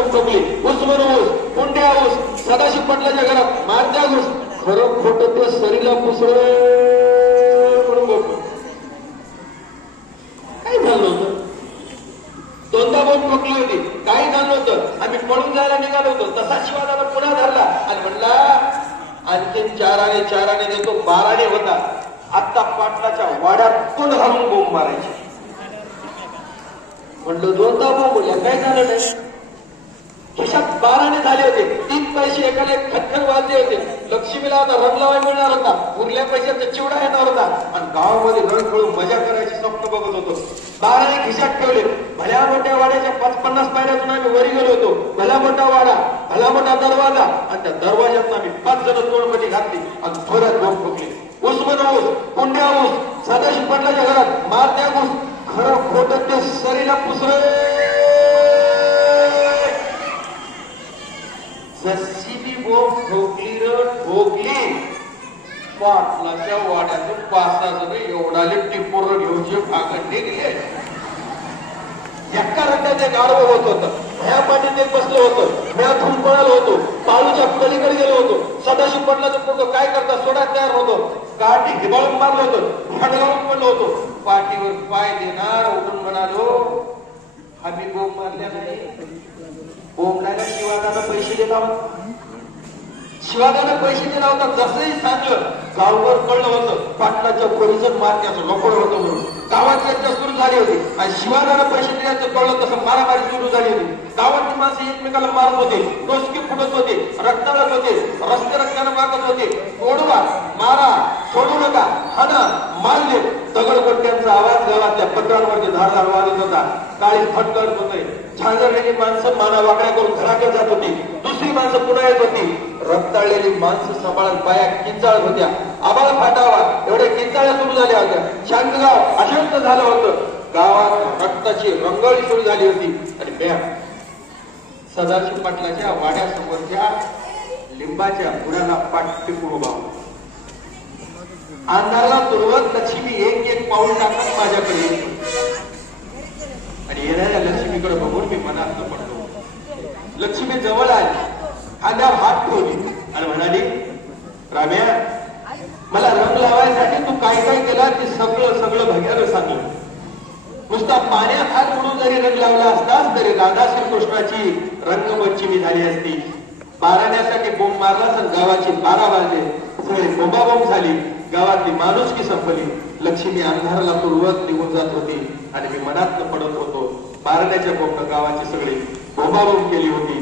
बोंब ठोकली. ऊस म्हणून ऊस, कुंड्या ऊस, सदाशिव पाटलाच्या घरात मारत्या ऊस, खरं खोटं ते सरीला पुसळ म्हणून बोलतो. काय झालं होतं? दोनदा बोंब ठोकली होती, काही झालं होतं. आम्ही पळून जायला निघालो होतो. तसा शिवाजाला पुन्हा धरला आणि म्हणला आणखी 4 आणे देतो. 12 आणे होता. आता पाटलाच्या वाड्यात कोण घालून बोंब मारायचे. म्हणलं दोनदा बोंबल्या, काय झालं नाही. खिशात 12 आणे झाले होते. 3 पैसे एकाला एक खतखत वाजले होते. लक्ष्मीला आता रंग लावाय मिळणार होता. उरल्या पैशाचा चिवडा येणार होता आणि गावामध्ये रंग खेळून मजा करायची स्वप्न बघत होतो. 12 आणे खिशात ठेवले. भल्या मोठ्या वाड्याच्या 50 पायऱ्यातून आम्ही वरी गेलो होतो. भला मोठा वाडा, भला मोठा दरवाजा आणि त्या दरवाज्यात आम्ही 5 जण तोडमध्ये घातली आणि थोड्यात बोंब ठोकली. ऊस म्हणून ऊस, कुंड्या ऊस, सदाशिव पाटलाच्या घरात मारत्या ऊस, खरं खोटं ते सरीला पुसरे. जशी मी बोंब ठोकली ठोकली, पाटलाच्या वाड्यातून 5-6 जण एवढाले टिपोर घेऊन जे भागंडे गेले. एका रंगाचे गाढव होत होतं. ह्या पाठीत एक बसलो होतो. म्या थुंकणालो होतो. पाळूच्या पलीकडे गेलो होतो. सदाशिव पाटलाचं पोरगं काय करता सोडा तयार होतो. काठी हिबाळून मारलो होतो. हडगावून पडलो होतो. पाठीवर पाय देणार उठून म्हणालो, आम्ही बोंब मारल्या नाही. बोंबलायला शिवाजाला पैसे दिला होता. शिवाजाला पैसे दिला होता. जसंही सांगलं गावभर कळलं होतं पाटलाच्या पोरीचं मारण्याचं लोकड होतं म्हणून. गावात चर्चा सुरू झाली होती आणि शिवाजाला पैसे द्यायचं कळलं तसं मारामारी सुरू झाली होती. गावातली माणसं एकमेकाला मारत होते, डोसके फुटत होते, रक्ताळत होते, रस्ते रस्त्यानं मागत होते. ओढवा, मारा, सोडू नका, हाना, मारले. दगडगोट्यांचा आवाज गावातल्या पत्रांवरती धारधार वाजत होता. काळी फटकत होते. झांजरलेली माणसं माना वाकड्या करून घराकडे जात होती. दुसरी माणसं पुन्हा येत होती. रक्ताळलेली माणसं सांभाळत बाया किंचाळत होत्या. आबाळ फाटावा एवढ्या किंचाळ्या सुरू झाल्या होत्या. शांतगाव अशांत झालं होतं. गावात रक्ताची रंगोळी सुरू झाली होती. आणि म्या सदाशिव पाटलाच्या वाड्यासमोरच्या लिंबाच्या बुडाला पाठ टिपून उभा होता. अंधाराला तुरवत लक्ष्मी एक पाऊल टाकत माझ्याकडे येते आणि येणाऱ्या लक्ष्मीकडे बघून मी मनात पडतो. लक्ष्मी जवळ आली, खांद्यावर हात ठेवली आणि म्हणाली, राम्या, मला रंग लावायसाठी तू काय काय केला ते सगळं भग्यानं सांगलं. नुसता पाण्यात हात बुडून जरी रंग लावला असतास तरी राधा श्रीकृष्णाची रंगपंचमी झाली असती. बाराण्यासाठी बोंब मारला तर गावाची 12 वाजले. सगळी बोंबाबोंब झाली. गावातली माणुसकी संपली. लक्ष्मी अंधाराला तुरवत निघून जात होती आणि मी मनात पडत होतो. बाराण्याच्या बोंब गावाची सगळी बोंबाबोंब केली होती.